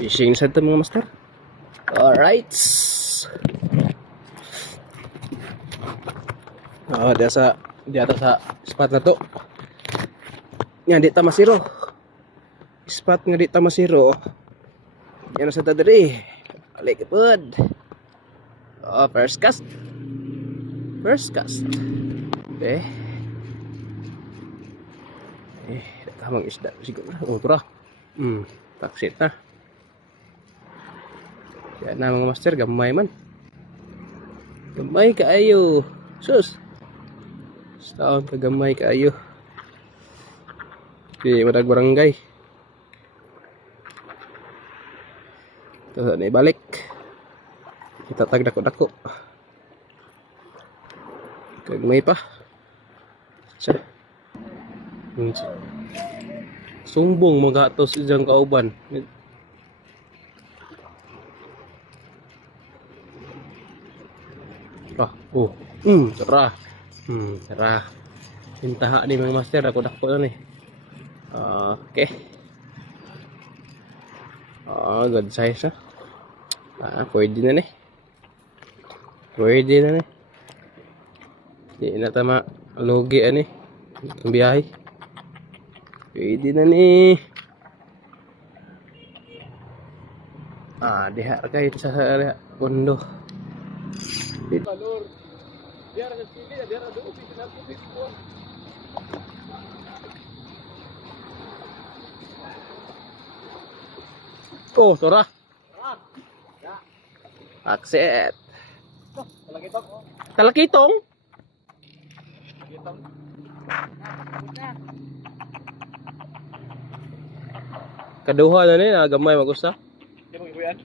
Fishing center mga master. Alright. Di atas sa spot na to. Yan, di ta masiro. Spot nga di ta masiro. Yan sa tadiri. Balik pod. Oh, first cast. First cast. Okay. Kamang isda siguro. Oh, tura. Taksit na. Yan na mga master, gamay man. Gamay kaayo. Sus. Taon ka gamay kaayo. Di madag barangay. Tapos na ibalik. Kita tag dako-dako. Kagmay pa. Sa. Sumbong mga atos isang kauban. Cerah. Cerah. Pintaha ni mga master aku dako na ni. Okay. Good size pwede na ni. Pwede na ni. Di na tama logi ani. Biyahe. Pwede na ni. Diha kay sa pundo. Valor. Biar ke sini biar ada ofis na ofis po. Oh, tora. Ya. Akset. Talakitong. Talakitong? Talakitong. Kaduha na ni, gamay magusta. Kimo gibuyan?